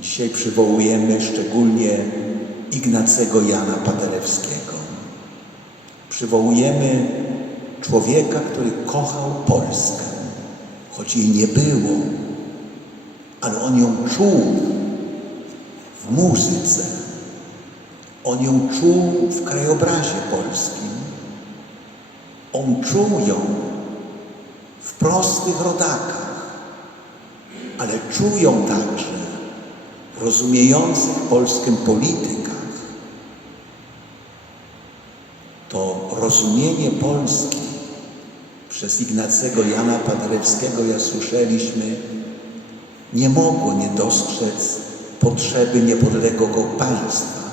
Dzisiaj przywołujemy szczególnie Ignacego Jana Paderewskiego. Przywołujemy człowieka, który kochał Polskę, choć jej nie było, ale on ją czuł w muzyce, on ją czuł w krajobrazie polskim, on czuł ją w prostych rodakach, ale czuł ją także rozumiejących polskim politykach. To rozumienie Polski przez Ignacego Jana Paderewskiego, jak słyszeliśmy, nie mogło nie dostrzec potrzeby niepodległego państwa.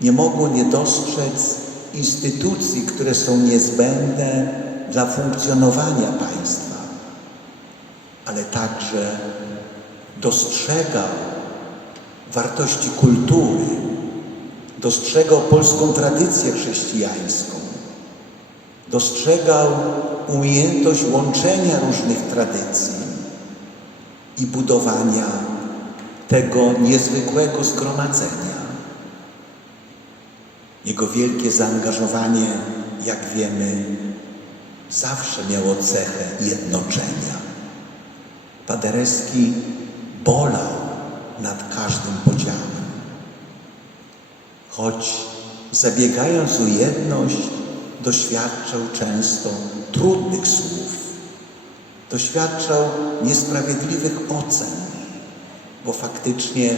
Nie mogło nie dostrzec instytucji, które są niezbędne dla funkcjonowania państwa, ale także dostrzegał wartości kultury, dostrzegał polską tradycję chrześcijańską, dostrzegał umiejętność łączenia różnych tradycji i budowania tego niezwykłego zgromadzenia. Jego wielkie zaangażowanie, jak wiemy, zawsze miało cechę jednoczenia. Paderewski bolał nad każdym podziałem. Choć zabiegając o jedność, doświadczał często trudnych słów, doświadczał niesprawiedliwych ocen, bo faktycznie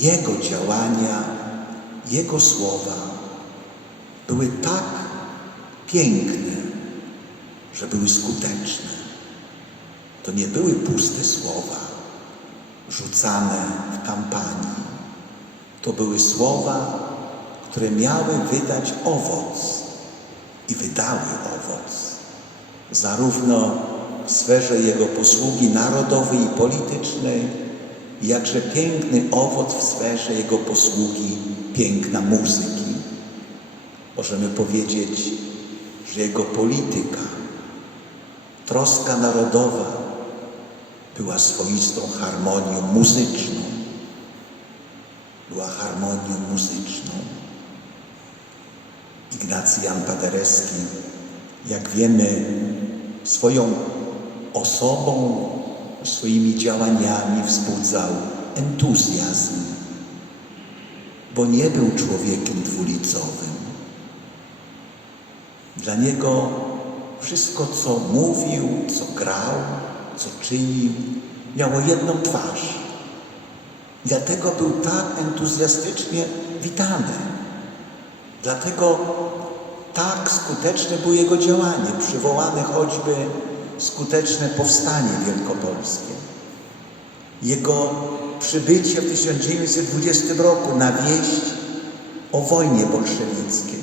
jego działania, jego słowa były tak piękne, że były skuteczne. To nie były puste słowa rzucane w kampanii. To były słowa, które miały wydać owoc i wydały owoc, zarówno w sferze jego posługi narodowej i politycznej, jakże piękny owoc w sferze jego posługi piękna muzyki. Możemy powiedzieć, że jego polityka, troska narodowa była swoistą harmonią muzyczną. Była harmonią muzyczną. Ignacy Jan Paderewski, jak wiemy, swoją osobą, swoimi działaniami wzbudzał entuzjazm, bo nie był człowiekiem dwulicowym. Dla niego wszystko, co mówił, co grał, co czynił, miało jedną twarz. Dlatego był tak entuzjastycznie witany. Dlatego tak skuteczne było jego działanie, przywołane choćby skuteczne powstanie wielkopolskie. Jego przybycie w 1920 roku na wieść o wojnie bolszewickiej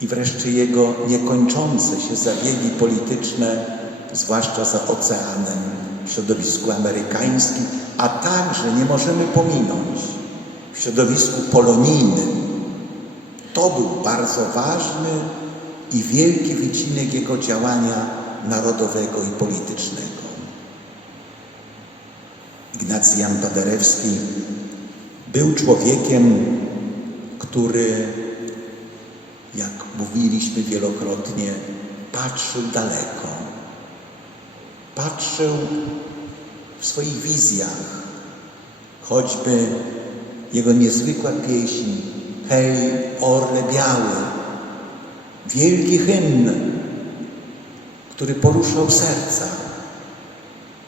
i wreszcie jego niekończące się zabiegi polityczne, zwłaszcza za oceanem, w środowisku amerykańskim, a także nie możemy pominąć w środowisku polonijnym. To był bardzo ważny i wielki wycinek jego działania narodowego i politycznego. Ignacy Jan Paderewski był człowiekiem, który, jak mówiliśmy wielokrotnie, patrzył daleko. Patrzył w swoich wizjach, choćby jego niezwykła pieśń Hej, orle biały, wielki hymn, który poruszał serca,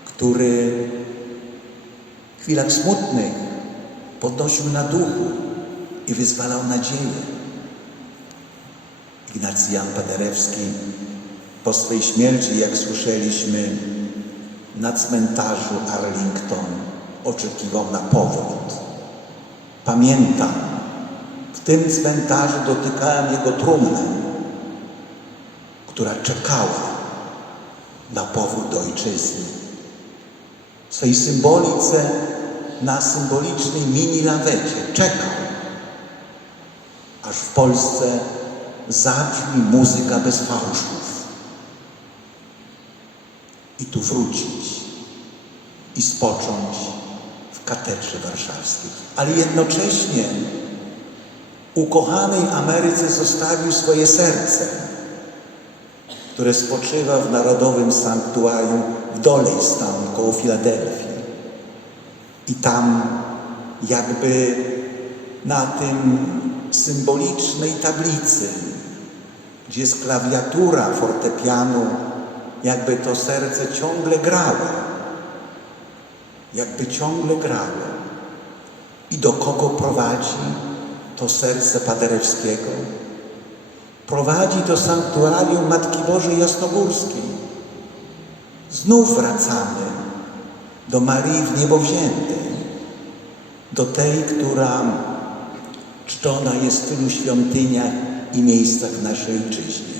który w chwilach smutnych podnosił na duchu i wyzwalał nadzieję. Ignacy Jan Paderewski po swej śmierci, jak słyszeliśmy, na cmentarzu Arlington oczekiwał na powrót. Pamiętam, w tym cmentarzu dotykałem jego trumny, która czekała na powrót do ojczyzny. W swej symbolice na symbolicznej mini lawecie czekał, aż w Polsce zabrzmi muzyka bez fałszów i tu wrócić i spocząć w katedrze warszawskiej. Ale jednocześnie ukochanej Ameryce zostawił swoje serce, które spoczywa w Narodowym Sanktuarium w Dolestown koło Filadelfii. I tam jakby na tym symbolicznej tablicy, gdzie jest klawiatura fortepianu, jakby to serce ciągle grało. Jakby ciągle grało. I do kogo prowadzi to serce Paderewskiego? Prowadzi do sanktuarium Matki Bożej Jasnogórskiej. Znów wracamy do Marii w niebo wziętej, do tej, która czczona jest w tylu świątyniach i miejscach w naszej ojczyźnie.